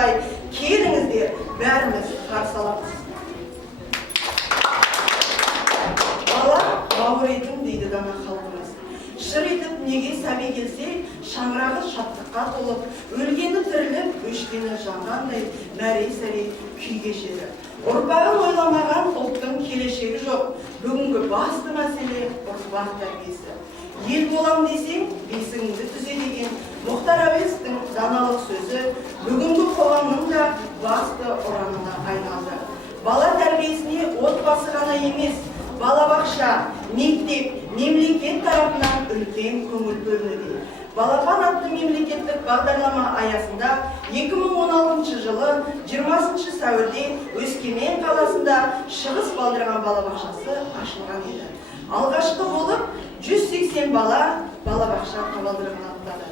осылай келіңіздер, бәріміз қарсы аламыз. Бала бауыр етім дейді дана халқымыз. Шыр етіп неге сәби келсе, шаңырағы шаттыққа толып, өлгені тіріліп, өшкені жанғандай мәре-сәре күй кешеді. Ұрпағын ойламаған ұлттың келешегі жоқ. Бүгінгі басты мәселе ұрпақ тәрбиесі. Ел болам десең, бесігіңді түзе деген Мұхтар Әуезовтің даналық сөзі бүгінгі қоғамның да басты ұранына айналды. Бала тәрбиесіне отбасы ғана емес, балабақша, мектеп, мемлекет тарапынан үлкен көңіл бөлінуде. Балапан атты мемлекеттік бағдарлама аясында 2016 жылы 20 сәуірде Өскемен қаласында Шығыс Балдырған балабақшасы ашылған еді. Алғашқы болып 180 бала балабақша табалдырығын аттады.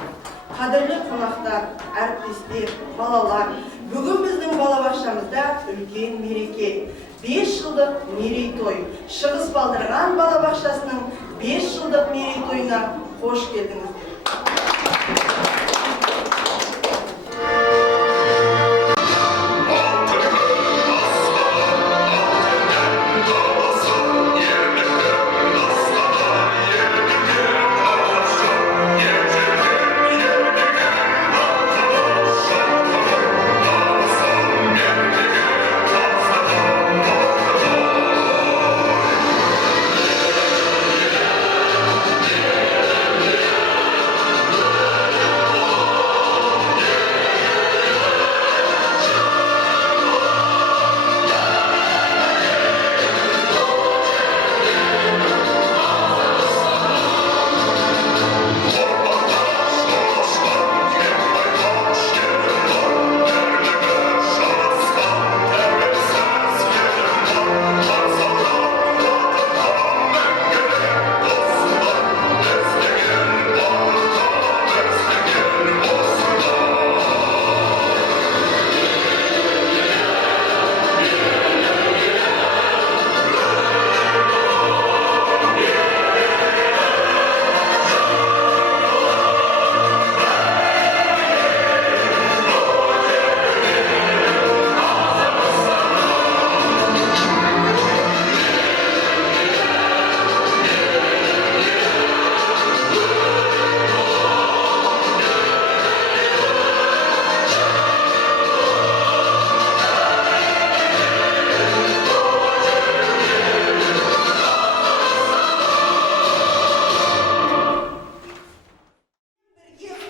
Қадірлі қонақтар, әріптестер, балалар, бүгін біздің балабақшамызда үлкен мереке. 5 жылдық мерейтой. Шығыс Балдырған балабақшасының 5 жылдық мерейтойына қош келдіңіздер.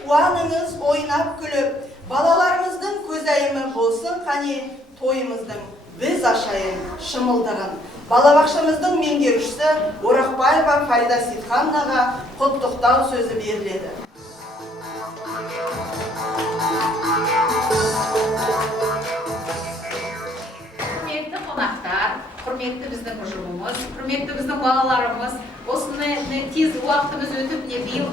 Қуаныңыз ойнап күліп, балаларымыздың көзайымы болсын қане тойымыздың біз ашайын шымылдығын. Балабақшамыздың меңгерушісі Орақбаева Фарида Сейтхановнаға құттықтау сөзі беріледі. Құрметті қонақтар, құрметті біздің ұжымымыз, құрметті біздің балаларымыз, осындай тез уақытымыз өтіп, биыл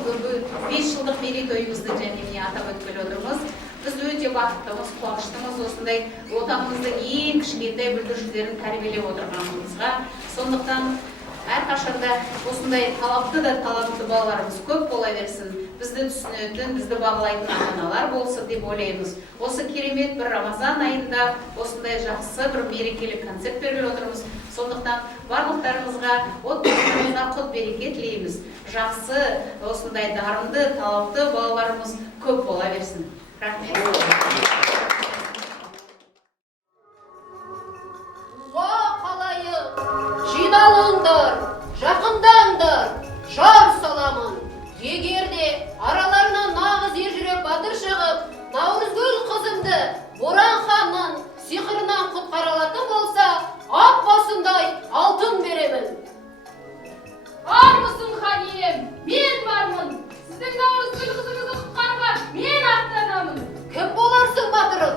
5 жылдық мерейтойымызды және атап өткелі отырмыз. Біз өте бақыттымыз, қуаныштымыз осындай отанымыздың ең кішкентай бүлдіршіндерін тәрбиелеп отырғанымызға. Сондықтан әрқашанда осындай талантты балаларымыз көп бола берсін. Бізді түсінетін, бізді бағалайтын ата-аналар болсын деп ойлаймыз. Осы керемет бір Рамазан айында осындай жақсы бір мерекелік концерт беріп отырмыз. Сондықтан барлықтарымызға, отбасыларымызға құт береке тілейміз. Жақсы, осындай дарынды, талапты балаларымыз көп бола берсін. Рахмет. Қалайық, жиналыңдар, жақындаңдар, жар саламын. Егерде араларынан нағыз ержүрек батыр шығып, Наурызгүл қызымды Боран ханның сиқырынан құтқара алатын болса, ат басындай алтын беремін. Бармысың хан ием, мен бармын. Сіздің Наурызгүл қызыңызды құтқаруға мен аттанамын. Кім боларсың батырым?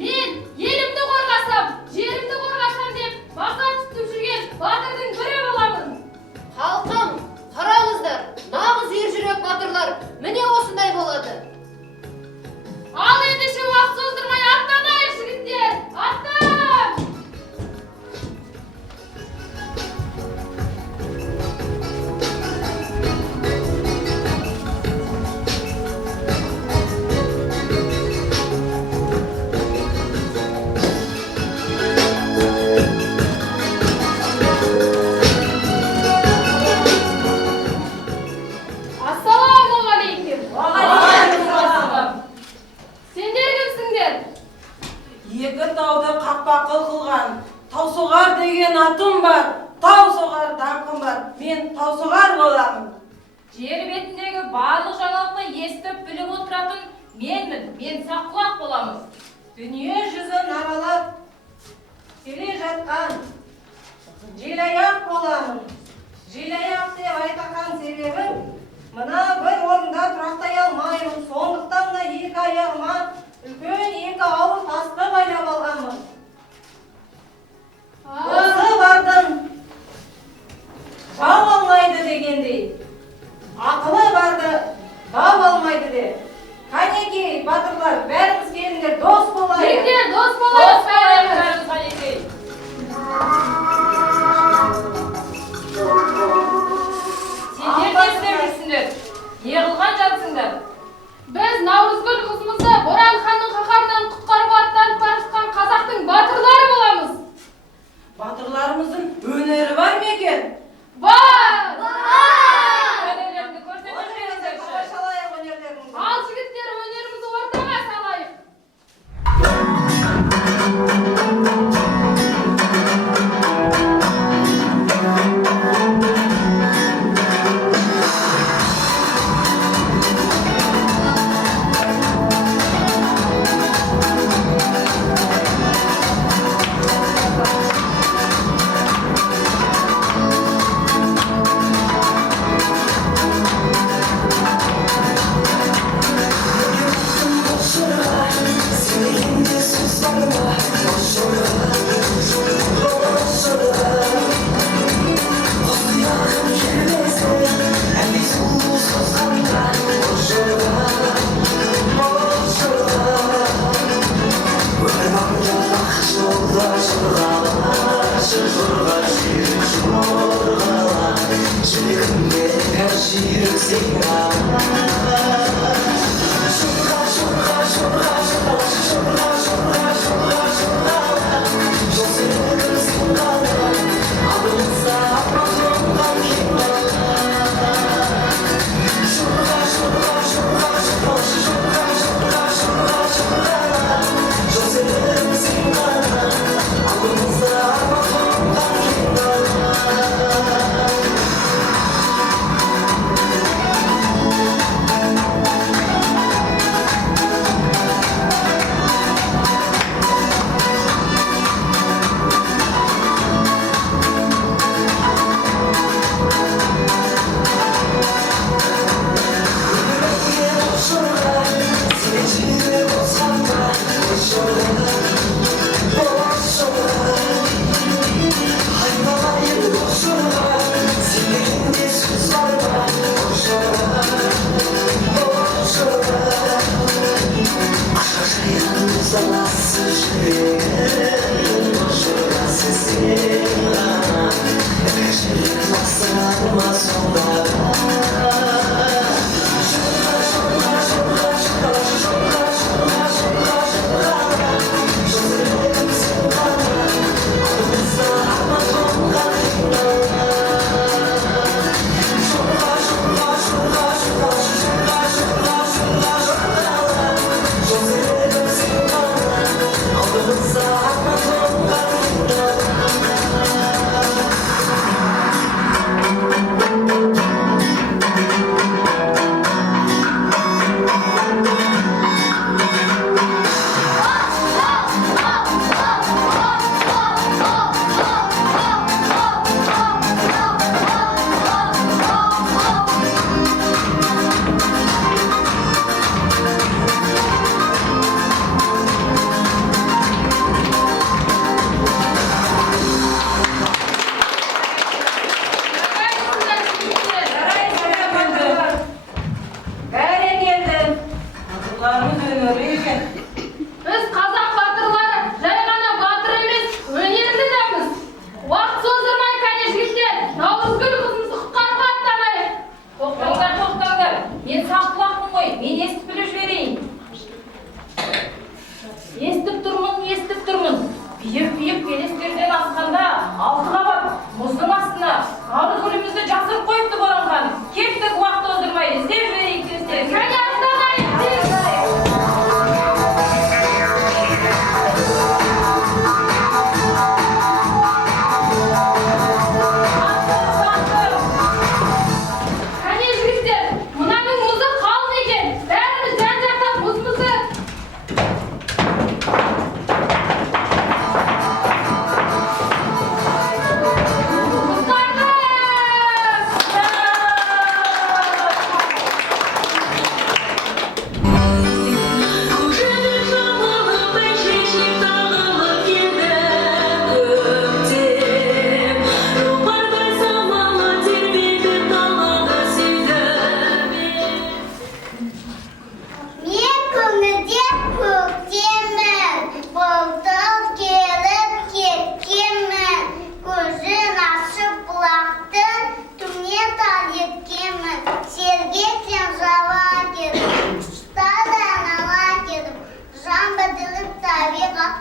Мен елімді қорғасам, жерімді қорғасам деп баса тұтып жүрген батырдың бірі боламын. Халқым, қараңыздар, нағыз ержүрек батырлар міне осындай болады. Ал ендеше уақыт создырмай аттанайық жігіттер, аттан! екі тауды қақпақыл қылған Таусоғар деген атым бар, Таусоғар даңқым бар, мен Таусоғар боламын. Жер бетіндегі барлық жаңалықты естіп біліп отыратын менмін, мен Саққұлақ боламын. Дүние жүзін аралап келе жатқан желаяқ боламын. Желаяқ деп айтқан себебім, мына бір орында тұрақтай алмаймын, сондықтан да екі аяғыма үлкен екі ауыр тасты байлап алғанмын. Осы бардың жау алмайды дегендей, ақылы барды дау алмайды де. Қанекей, батырлар, бәріміз келіңдер, дос болайық. Келіңдер, дос болайық. Қанекей. Сендер не істеп жүрсіңдер? Не қылған жатсыңдар? Біз Наурызгүл қызымызды Боран ханның қаһарынан құтқарып аттанып бара жатқан қазақтың батырлары боламыз. Батырларымыздың өнері бар ма екен? Бар! Өнерлеріңді көрсетіңдерші. Шалайық өнерлеріңді. Ал жігіттер, өнерімізді ортаға салайық.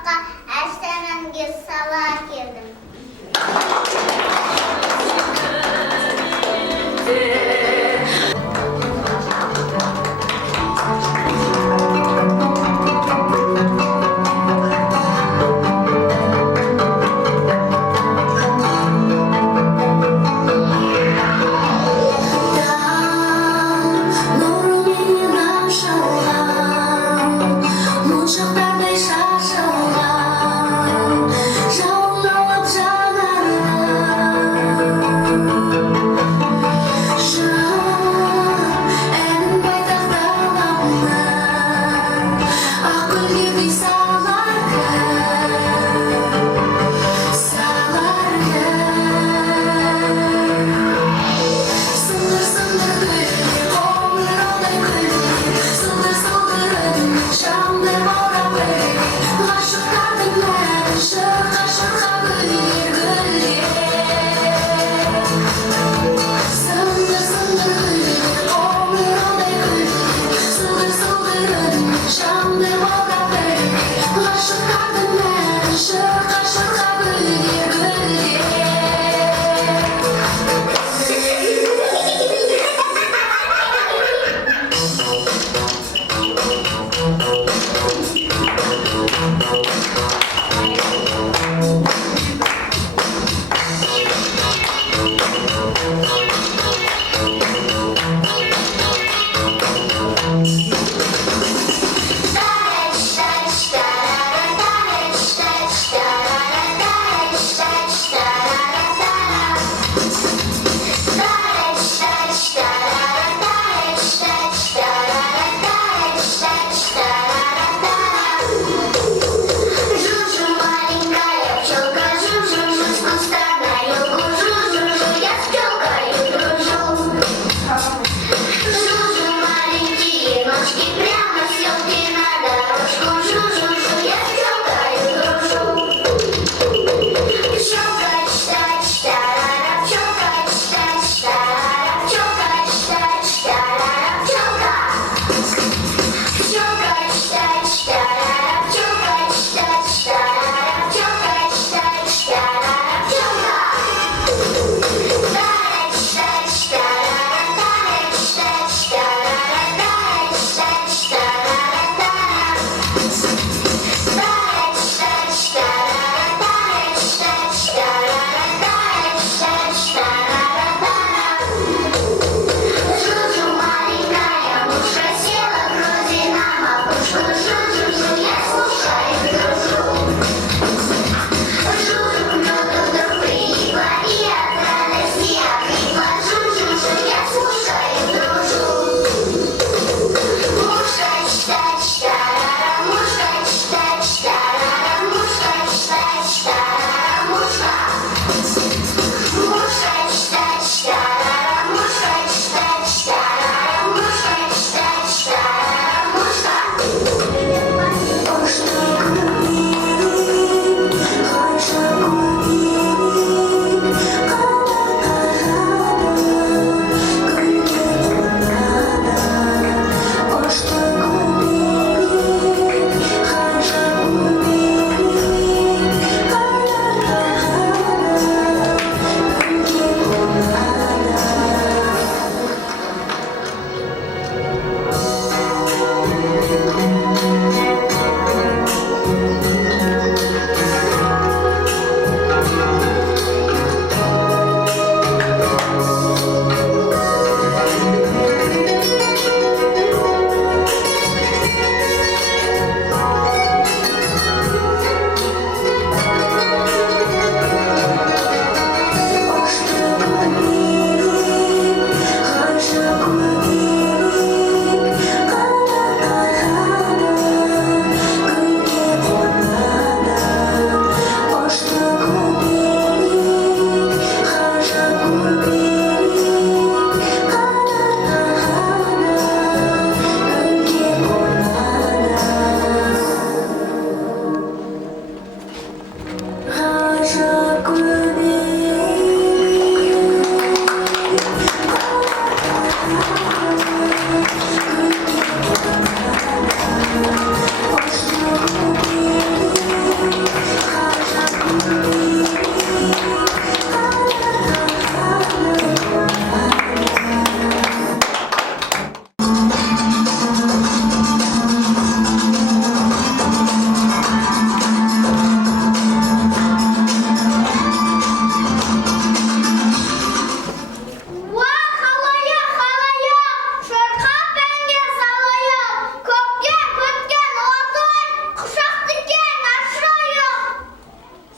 сыныпқа әштерінге сала келдім.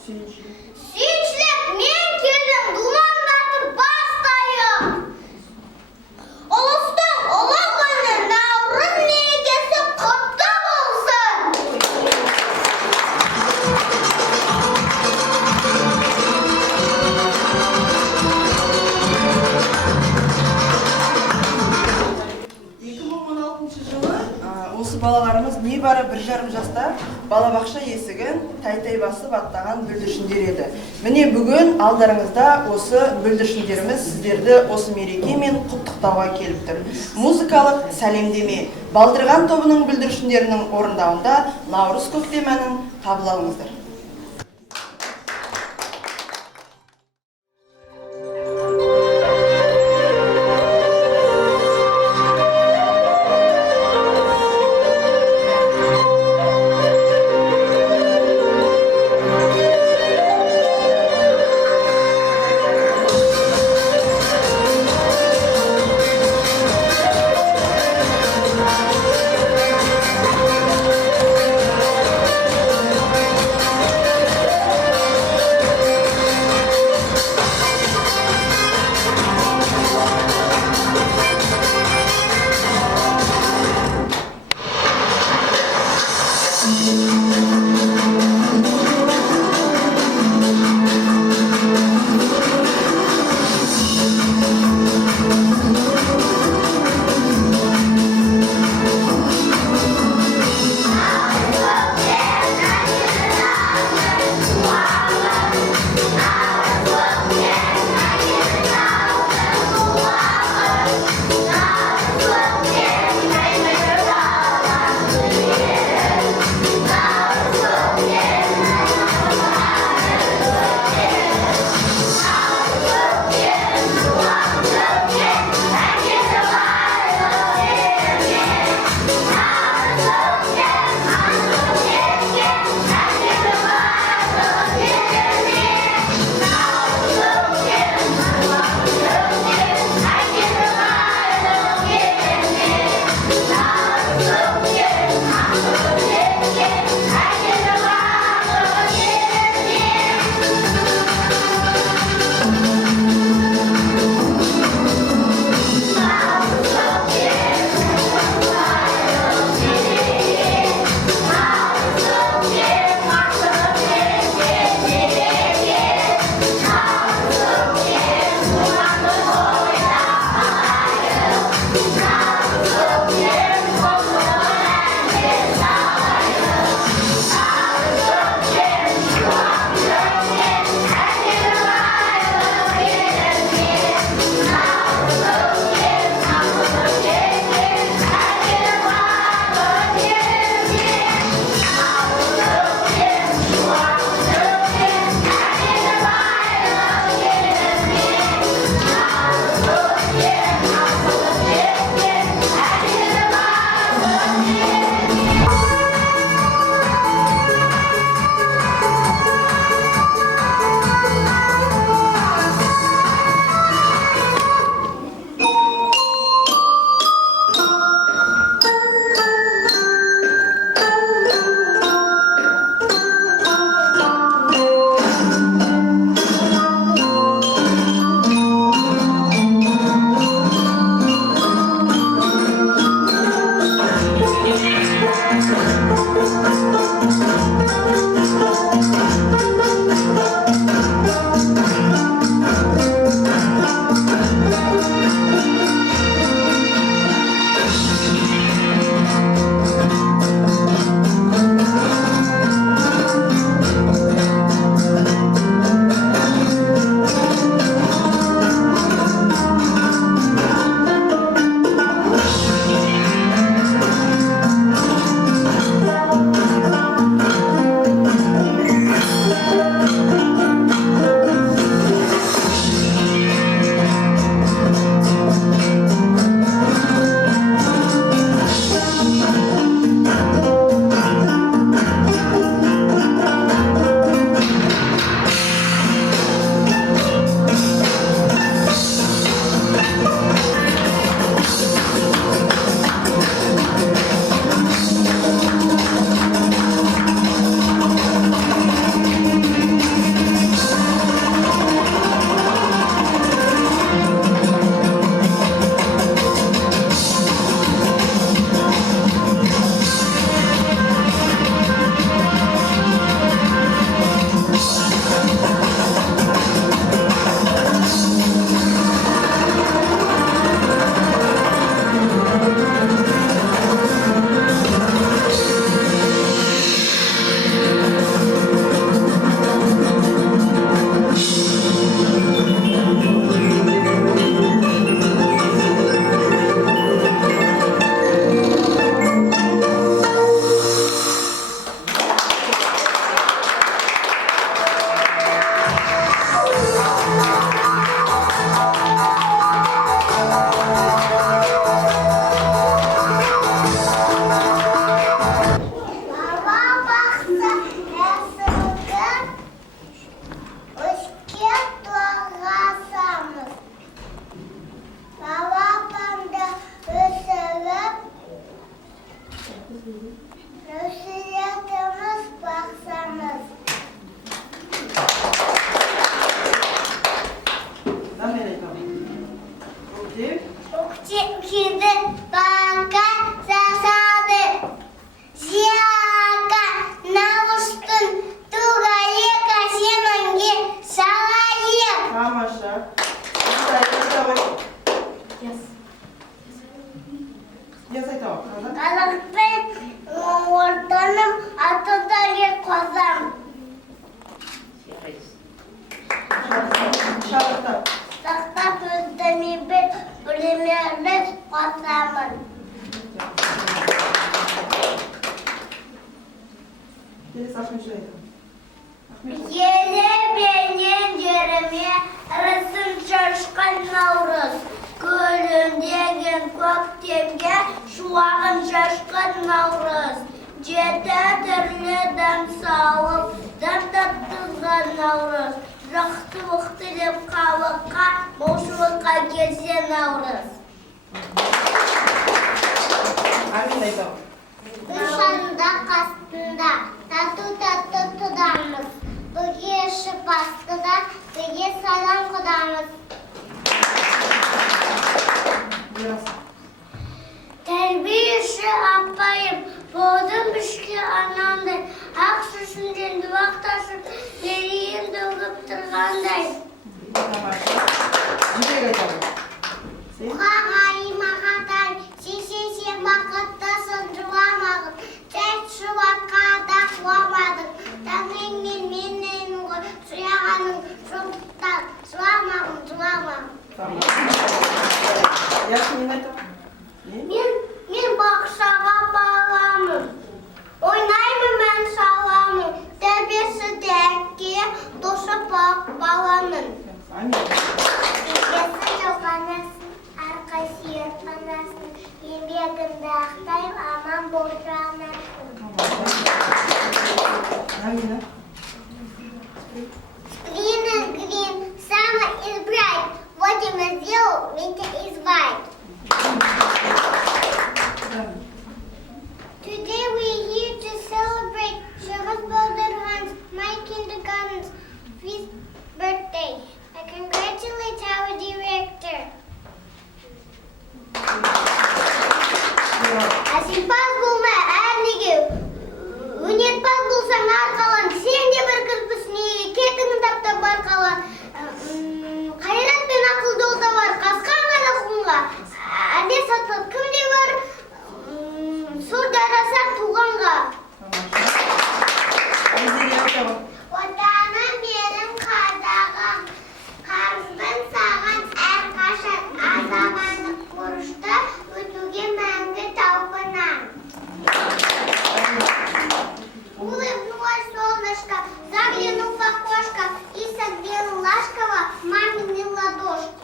Suyunçlik, men keldim, dumanlatib bastayım. Uluston ulu kuni Navruz merekesi qutlu bo'lsin. Жылы осы балаларымыз небары 1,5 жаста балабақша есігін тай-тай басып аттаған бүлдіршіндер еді. Міне бүгін алдарыңызда осы бүлдіршіндеріміз сіздерді осы мерекемен құттықтауға келіп тұр. Музыкалық сәлемдеме Балдырған тобының бүлдіршіндерінің орындауында Наурыз көктем әнін қабыл алыңыздар. рахмет айтам. Еле менен жеріме ырысын шашқан наурыз. Көліндеген көктемге шуағын шашқан наурыз. Жеті түрлі дәм салып, дәм таттызған наурыз. Жақсылық тілеп халыққа, молшылыққа келсе наурыз. Амин айтам. Нышанда қастында, тату-тату тұдамыз. Бүге ішіп астыда, бүге салам құдамыз. Тәрбиеші апайым, болдым ішке анандай. Ақ сүсінден дуақ тасып, берейін дөгіп тұрғандай. Жібек айтам. Қағайым ағатай, сен бақыттасың жыламағын. Тәт шуаққа да қуамадың. Таңыңмен менен ғой, сұяғаның жоқтан. Жыламағын. Ясын мен айтам. Мен бақшаға баламын. Ойнаймын мен саламын. Тәрбиесі дәкке, досы баламын. Амин. Егесін жоғанасын, әрқайсы ерпанасын. Еңбегімді ақтайым, аман болжанасын. Амин. Green is green, summer is bright. What you must do, winter is white. Today we're here to celebrate Shahaz Baldarhan's, my kindergarten's 5th birthday. I congratulate our director. Асимпаз болмай әрнеге, өнерпаз болсаң арқалан, сен де бір кірпісіне кетіңін таптап бар қалан. Қайрат пен ақылды олда бар, қасқан ғана құмға. Әде сатылып кімде бар, сұр дарасақ туғанға. Отаным менің қадағам, қарызбын саған әрқашан азамандық бұрышты өтуге мәңгі талпынам. Улыбнулось солнышко, заглянул в окошко и согрел ласково мамины ладошки.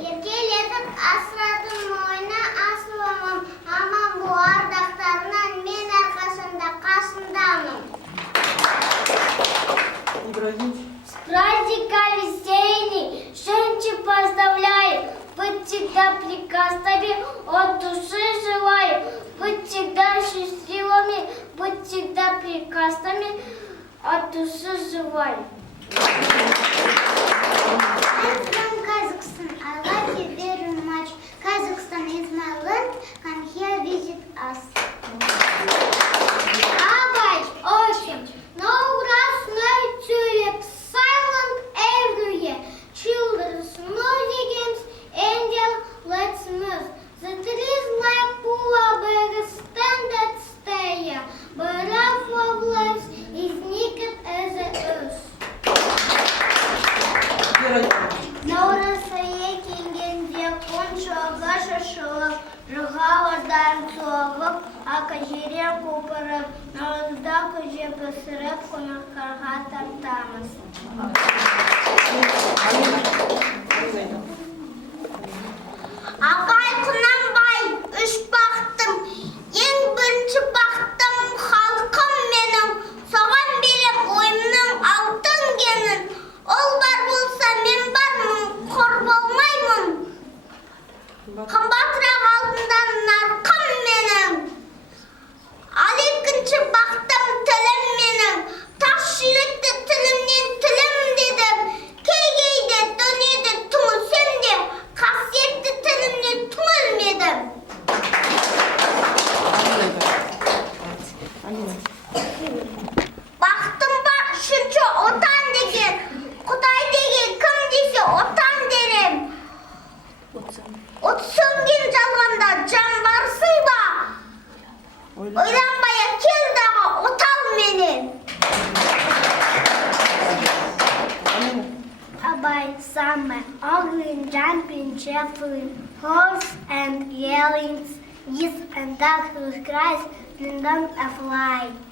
Еркелетіп асыратым мойны асылымым, аман бұл ардақтарынан мен әрқашанда қасындамын. С праздника весенний, женщин поздравляю, быть всегда прекрасными, от души желаю, быть всегда счастливыми, быть всегда прекрасными, от души желаю. I'm from Kazakhstan. I like you very much. Kazakhstan is my land. Come here, visit us. Abay, ocean. No grass, no tulip. Silent everywhere. Children's noisy games. Angel, let's move. The trees like polar bears stand and stare. But our flowers is naked as a earth. Наурыз айы келгенде қоншаға шашылып, жығалардан соғып, ақа жерен қопырып, наурызда көже пісіріп, қонақтарға тартамыз. Ағай Құнанбай, үш бақтым, ең бірінші бақтым халқым менің, соған берем ойымның алтын генін. Ол бар болса мен бармын, қор болмаймын. Қымбатырақ алтындан нарқым менің. Ал екінші бақтым тілім менің. Тас жүректі тілімнен тілім дедім. Кей-кейде дөнеді түңілсем де, қасиетті тілімнен түңілмедім. Бақтым бар үшінші отан деген. Құдай деген кім десе отан дерем. От сөнген жалғанда жан барсың ба? Ойланбай кел дағы отал менен. Abay summer, ugly, jumping, shuffling, horse and yelling, yes and dark whose cries kingdom of light.